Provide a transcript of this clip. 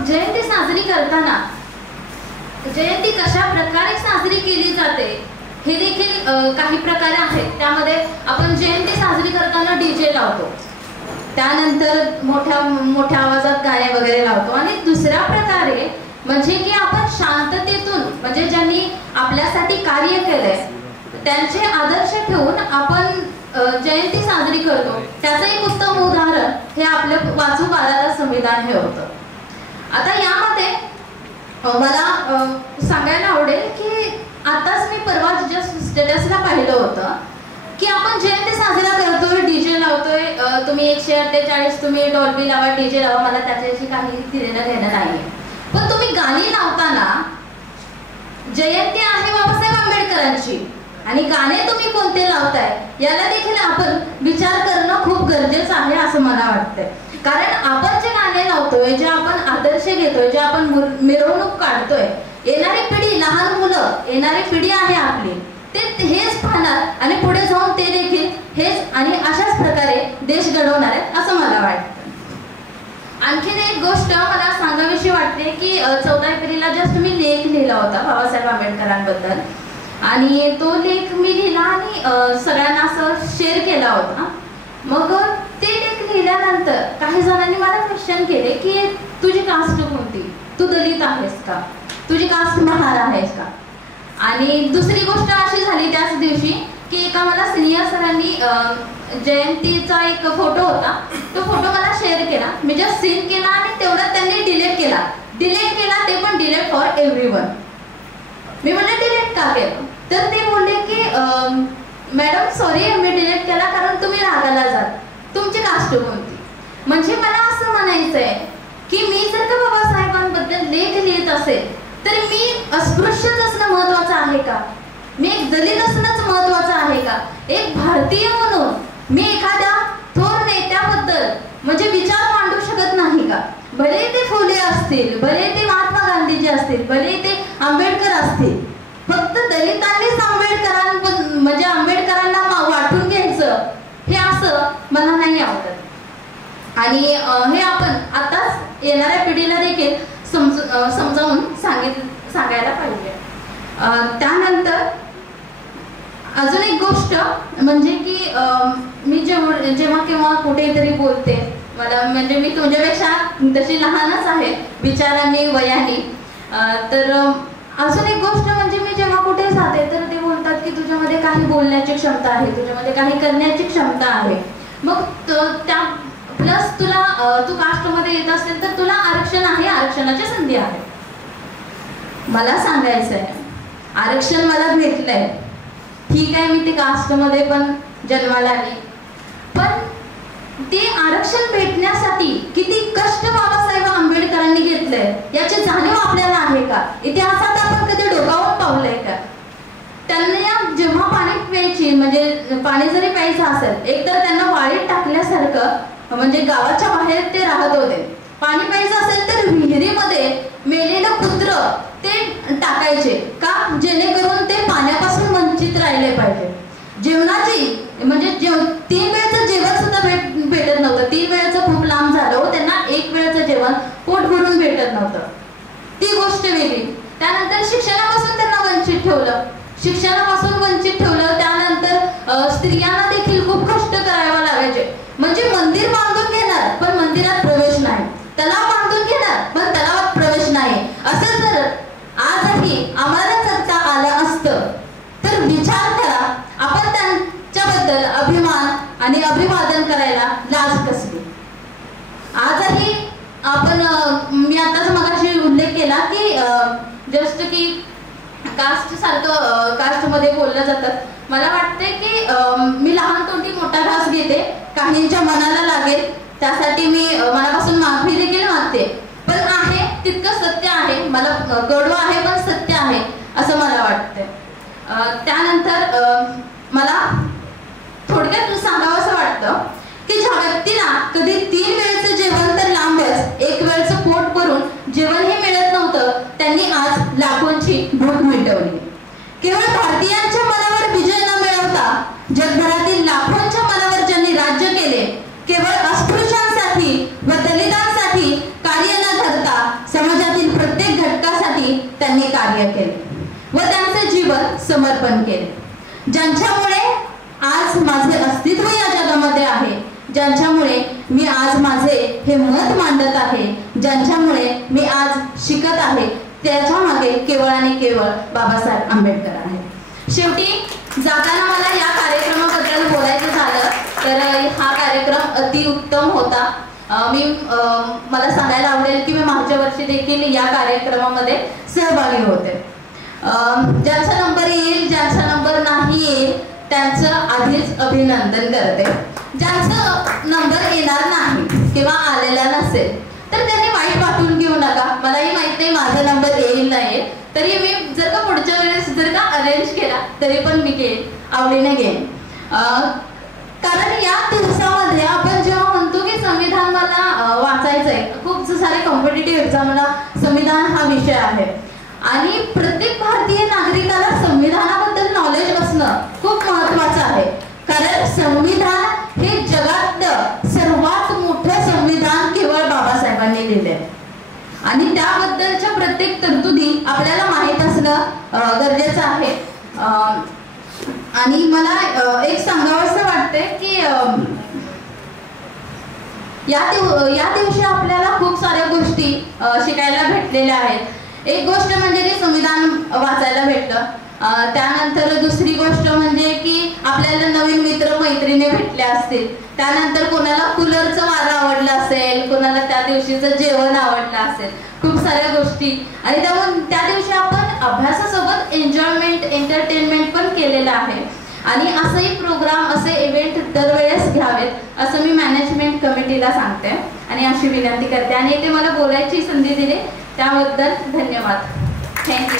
मग जयंती साजरी करताना जयंती कशा प्रकारे साजरी केली जाते हे देखील काही प्रकारे आहेत. त्यामध्ये आपण जयंती साजरी करताना डीजे लावतो, त्यानंतर मोठ्या मोठ्या आवाजात गाणे वगैरे लावतो. आणि दुसऱ्या प्रकारे म्हणजे की आपण शांततेतून, म्हणजे ज्यांनी आपल्यासाठी कार्य केलंय त्यांचे आदर्श ठेवून आपण जयंती साजरी करतो. त्याचं एक उत्तम उदाहरण हे आपलं वाचू बाळाला संविधान हे होतं. आता यामध्ये मला सांगायला आवडेल की आताच मी परवा स्टेटसला पाहिलं होतं की आपण जयंती साजरा करतोय, डीजे लावतोय. तुम्ही 148 तुम्ही डॉल्बी लावा, डीजे लावा, मला त्याच्याशी काही दिलेलं घेणं नाही. पण तुम्ही गाणी लावताना जयंती आहे बाबासाहेब आंबेडकरांची आणि गाणे तुम्ही कोणते लावताय याला देखील आपण विचार करणं खूप गरजेचं आहे असं मला वाटतंय. कारण आपण जे गाणे लावतोय, जे आपण आदर्श घेतोय, जे आपण मिरवणूक काढतोय, येणारी पिढी, लहान मुलं, येणारी पिढी आहे आपली, ते हेच पाहणार आणि पुढे जाऊन ते देखील हेच आणि अशाच प्रकारे देश घडवणार आहेत असं मला वाटतं. आणखीन एक गोष्ट मला सांगावीशी वाटते की 14 एप्रिलला जस्ट मी लेख लिहिला होता बाबासाहेब आंबेडकरांबद्दल आणि तो लेख मी लिहिला आणि सगळ्यांना असं शेअर केला होता. मग ते लेख लिहिल्यानंतर काही जणांनी मला क्वेश्चन केले की तुझी कास्ट कोणती, तू दलित आहेस का, तुझी कास्ट महार आहेस का. आणि दुसरी गोष्ट अशी झाली त्याच दिवशी की एका मला सिनियर सरांनी जयंतीचा एक फोटो होता, तो फोटो मला शेअर केला. मी जस्ट सीन केला आणि तेवढं त्यांनी डिलीट केला, ते पण डिलीट फॉर एव्हरीवन. मी म्हणले डिलीट का केलं, तर ते बोलले की मॅडम सॉरी मी डिलीट केला कारण तुम्ही रागाला जात, तुमची कास्ट कोणती. म्हणजे मला असं म्हणायचंय की मी जर का बाबासाहेबांबद्दल लेख लिहित असेल तर मी अस्पृश्यच असणं महत्वाचं आहे का, मी एक दलित असणंच महत्वाचं आहे का. एक भारतीय म्हणून मी एखाद्या थोर नेत्याबद्दल म्हणजे विचार मांडू शकत नाही का. भले ते फुले असतील, भले ते महात्मा गांधीजी असतील, भले ते आंबेडकर असतील, फक्त दलितांनीच म्हणजे आंबेडकरांना वाटून घ्यायचं हे असं मला नाही आवडत. आणि हे आपण आताच येणाऱ्या पिढीला देखील समजावून सांगायला पाहिजे. त्यानंतर अजून एक गोष्ट म्हणजे की मी जेव्हा केव्हा कुठेतरी बोलते, मला म्हणजे मी तुझ्यापेक्षा तशी लहानच आहे विचारांनी, वयाने. तर अजून एक गोष्ट म्हणजे मी जेव्हा कुठे जाते तर ते बोलतात की तुझ्यामध्ये काही बोलण्याची क्षमता आहे, तुझ्यामध्ये काही करण्याची क्षमता आहे. मग त्या प्लस तू कास्टमध्ये येत असेल तर तुला आरक्षण आहे, आरक्षणाची संधी आहे. मला सांगायचंय आरक्षण मला भेटलंय, ठीक आहे, मी ते कास्टमध्ये पण जन्माला आली, पण ते आरक्षण भेटण्यासाठी किती कष्ट बाबासाहेब आंबेडकरांनी घेतलंय याची जाणीव आपल्याला आहे का. इतिहासात आपण कधी डोकावून पावलंय का. त्यांना जेव्हा पाणी प्यायची म्हणजे पाणी जरी प्यायचं असेल एकतर त्यांना वाळीत टाकल्यासारखं म्हणजे गावाच्या बाहेर ते राहत होते. पाणी प्यायचं असेल तर विहिरीमध्ये मेलेलं कुत्र ते टाकायचे का, जेणेकरून ते पाण्यापासून वंचित राहिले पाहिजे. जेवणाची म्हणजे 3 वेळचं जेवण सुद्धा भेटत नव्हतं. 3 वेळचं खूप लांब झालं, त्यांना 1 वेळचं जेवण पोट भरून भेटत नव्हतं, ती गोष्ट वेगळी. त्यानंतर शिक्षणापासून त्यांना वंचित ठेवलं, त्यानंतर स्त्रियांना देखील खूप कष्ट करावे लागायचे. म्हणजे मंदिर बांधून घेणार पण मंदिरात प्रवेश नाही, तलाव बांधून घेणार पण तलावात प्रवेश नाही. असं जर आजही आम्हाला सत्ता आलं असतं तर विचार करा, आपण त्यांच्याबद्दल अभिमान आणि अभिवादन करायला लाज कसली. आजही आपण मी आताच मगाशी उल्लेख केला की जस्ट की कास्ट सारखं कास्टमध्ये बोललं जातं. मला वाटते की मी लहान तोंडी मोठा घास घेते, काहींच्या मनाला लागेल त्यासाठी मी मनापासून माफी देखील मागते, पण आहे तितकं सत्य आहे, मला कडवं आहे पण सत्य आहे असं मला वाटतंय. त्यानंतर मला थोडक्यात सांगावंसं वाटतं की ज्या व्यक्तीला कधी 3 वेळचं जेवण तर लांबच 1 वेळचं पोट भरून जेवण हे मिळत नव्हतं, त्यांनी आज लाखोंची भूक मिटवली. केवळ भारतीयांच्या मनावर विजय न मिळवता जगभरातील लाखोंच्या मनावर ज्यांनी राज्य केले, केवळ अस्पृश्यांसाठी व समर्पण केले, ज्यांच्यामुळे आज माझे अस्तित्व या जगामध्ये आहे, ज्यांच्यामुळे मी आज माझे हे मत मांडत आहे, ज्यांच्यामुळे मी आज शिकत आहे, त्याच्या मागे केवळ आणि केवळ बाबासाहेब आंबेडकर आहे. शेवटी जाताना मला या कार्यक्रमाबद्दल बोलायचं झालं तर हा कार्यक्रम अतिउत्तम होता. मला सांगायला आवडेल की मी मागच्या वर्षी देखील या कार्यक्रमामध्ये सहभागी होते. ज्यांचा नंबर येईल, ज्यांचा नंबर नाही येईल त्यांचं आधीच अभिनंदन करते. ज्यांचा नंबर येणार नाही किंवा आलेला नसेल तर त्यांनी वाईट वाटून घेऊ नका. मलाही माहित नाही माझा नंबर येईल नाही, तरी मी जर का पुढच्या वेळेस जर का अरेंज केला तरी पण मी घेईन, आवडीने घेईन. कारण या दिवसामध्ये आपण जेव्हा म्हणतो की संविधान मला वाचायचंय, खूप सारे कॉम्पिटिटिव्ह एक्झामला संविधान हा विषय आहे आणि प्रत्येक भारतीय नागरिकाला संविधानाबद्दल नॉलेज असणं खूप महत्त्वाचं आहे. कारण संविधान हे जगातलं सर्वात मोठं संविधान केवळ बाबासाहेबांनी लिहिले आणि त्याबद्दलच्या प्रत्येक तरतुदी आपल्याला माहीत असणं गरजेचं आहे. आणि मला एक सांगावंसं वाटते की या दिवशी आपल्याला खूप साऱ्या गोष्टी शिकायला भेटलेल्या आहेत. एक गोष्ट म्हणजे की संविधान वाचायला भेटलं, त्यानंतर दुसरी गोष्ट म्हणजे की आपल्याला नवीन मित्र मैत्रिणी भेटल्या असतील, त्यानंतर कोणाला कूलरचं वारं आवडलं असेल, कोणाला त्या दिवशीचं जेवण आवडलं असेल, खूप साऱ्या गोष्टी. आणि त्या दिवशी आपण अभ्यासासोबत एन्जॉयमेंट एंटरटेनमेंट पण केलेलं आहे. आणि असंही प्रोग्राम, असे इव्हेंट दरवेळेस घ्यावेत असं मी मॅनेजमेंट कमिटीला सांगते आणि अशी विनंती करते. आणि इथे मला बोलायची संधी दिली त्याबद्दल धन्यवाद. थँक्यू.